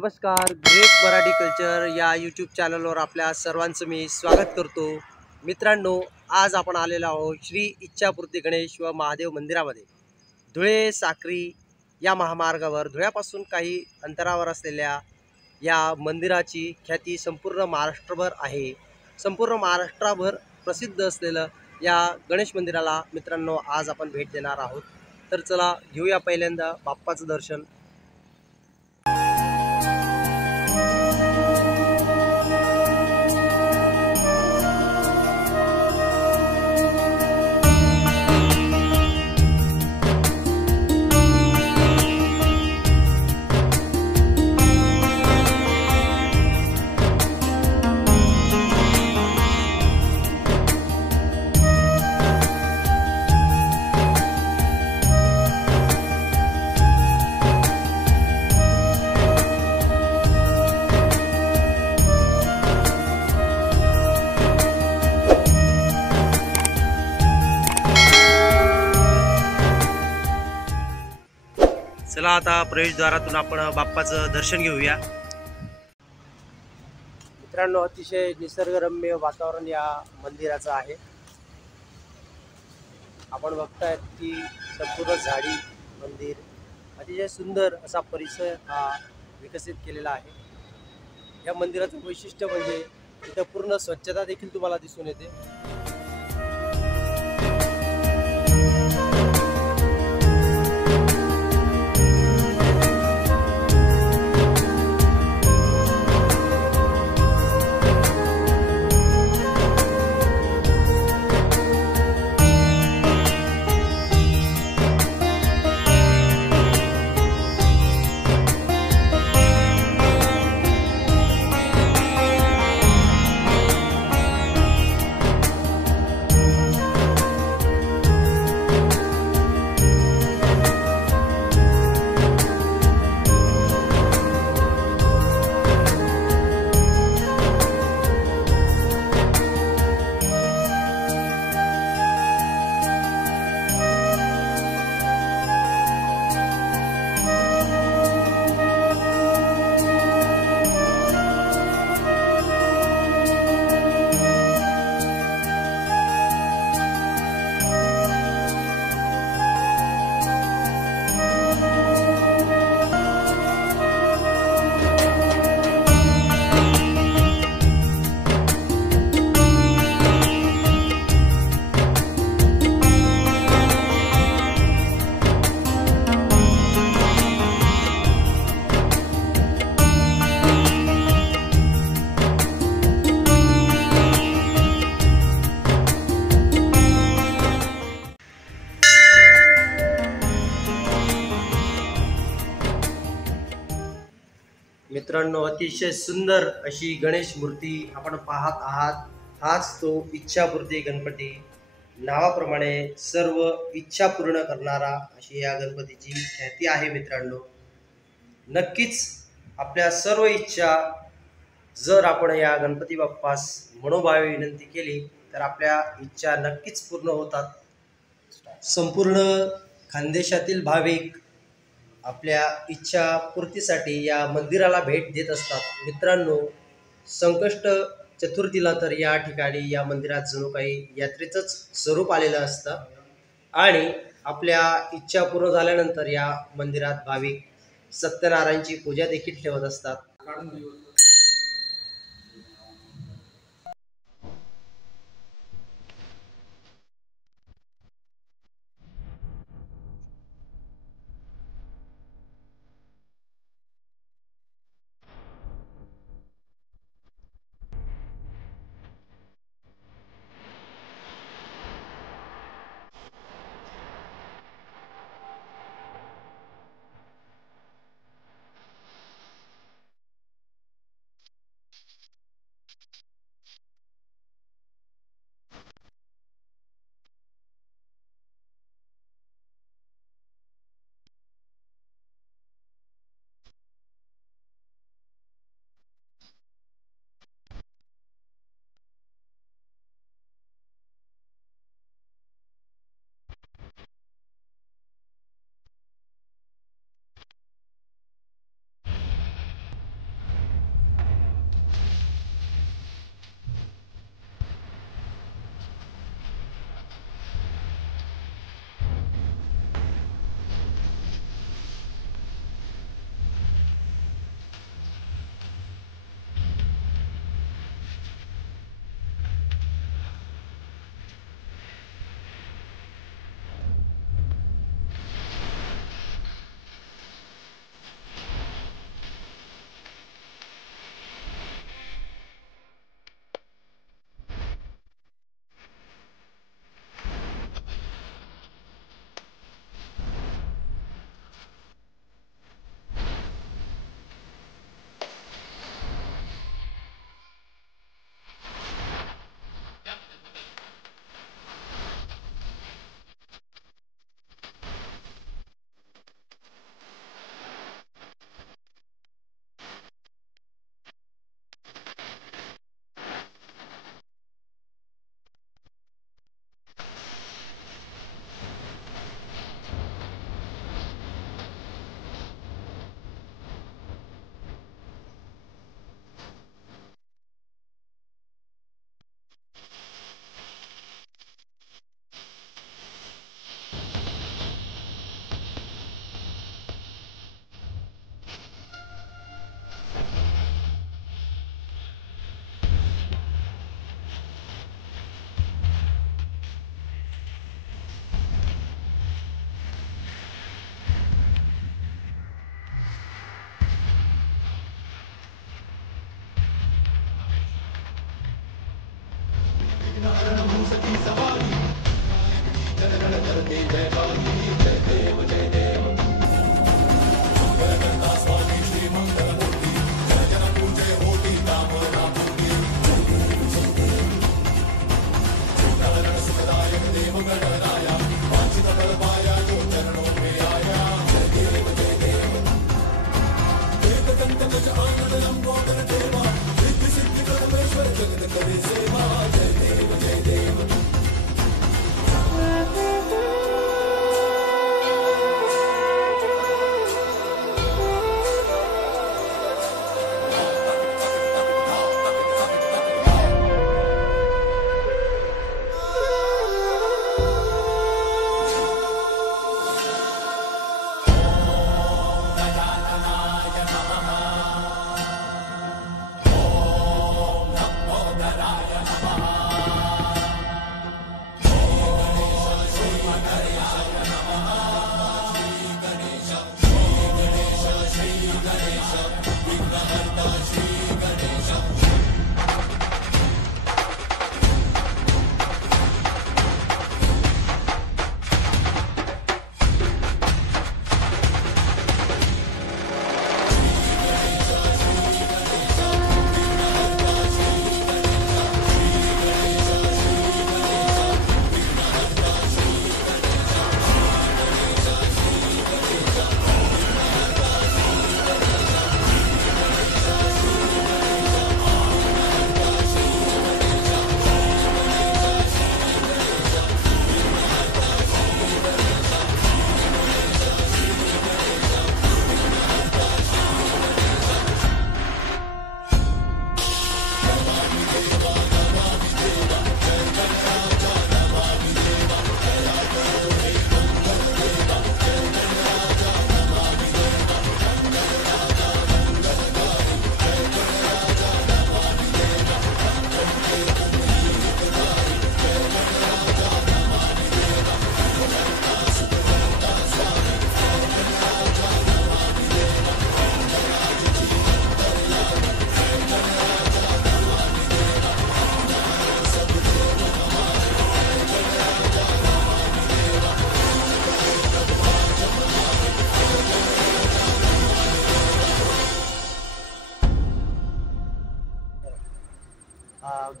नमस्कार, great Marathi culture या YouTube चॅनलवर आपल्या सर्वांचं मी स्वागत करतो। मित्रांनो, आज आपण आलेलो आहोत श्री इच्छापूर्ती गणेश व महादेव मंदिरामध्ये। धुळे साक्री या महामार्गावर धुळ्यापासून काही अंतरावर असलेल्या या मंदिराची ख्याती संपूर्ण महाराष्ट्रभर आहे। संपूर्ण महाराष्ट्रभर प्रसिद्ध असलेलं या गणेश मंदिराला मित्रांनो आज आपण भेट देणार आहोत। तर चला घेऊया पहिल्यांदा बाप्पाचं दर्शन। चला आता प्रवेशद्वारातून आपण बाप्पाचं दर्शन घेऊया। मित्रांनो, अतिशय निसर्गरम्य वातावरण या मंदिराचं आहे। आपण बघतायत की संपूर्ण झाडी मंदिर, अतिशय सुंदर असा परिसर हा विकसित केलेला आहे। या मंदिराचं वैशिष्ट्य म्हणजे इथं पूर्ण स्वच्छता देखील तुम्हाला दिसून येते। मित्रांनो, अतिशय सुंदर अशी गणेश मूर्ती आपण पाहत आहात। हाच तो इच्छापूर्ती गणपती, नावाप्रमाणे सर्व इच्छा पूर्ण करणारा अशी या गणपतीची ख्याती आहे। मित्रांनो, नक्कीच आपल्या सर्व इच्छा जर आपण या गणपती बाप्पास मनोभावे विनंती केली तर आपल्या इच्छा नक्कीच पूर्ण होतात। संपूर्ण खानदेशातील भाविक आपल्या इच्छा पूर्तीसाठी या मंदिराला भेट देत असतात। मित्रांनो, संकष्ट चतुर्थीला तर या ठिकाणी या मंदिरात जणू काही यात्रेचंच स्वरूप आलेलं असतं आणि आपल्या इच्छा पूर्ण झाल्यानंतर या मंदिरात भाविक सत्यनारायणची पूजा देखील ठेवत असतात।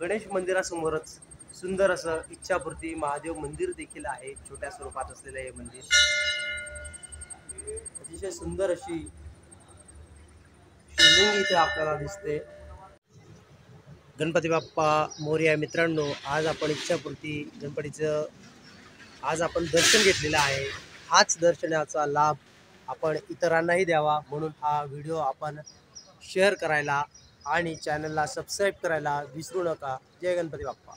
गणेश मंदिरासमोरच सुंदर असं इच्छापूर्ती महादेव मंदिर देखील आहे. छोट्या स्वरूपात असलेलं हे मंदिर अतिशय सुंदर अशी शिवलिंग इथे आपल्याला दिसते. गणपती बाप्पा मोरया. मित्रांनो, आज आपण इच्छापूर्ती गणपतीचं आज आपण दर्शन घेतलेलं आहे. हाच दर्शनाचा लाभ आपण इतरांनाही द्यावा म्हणून हा व्हिडिओ आपण शेअर करायला आणि चॅनलला सबस्क्राईब करायला विसरू नका. जय गणपती बाप्पा.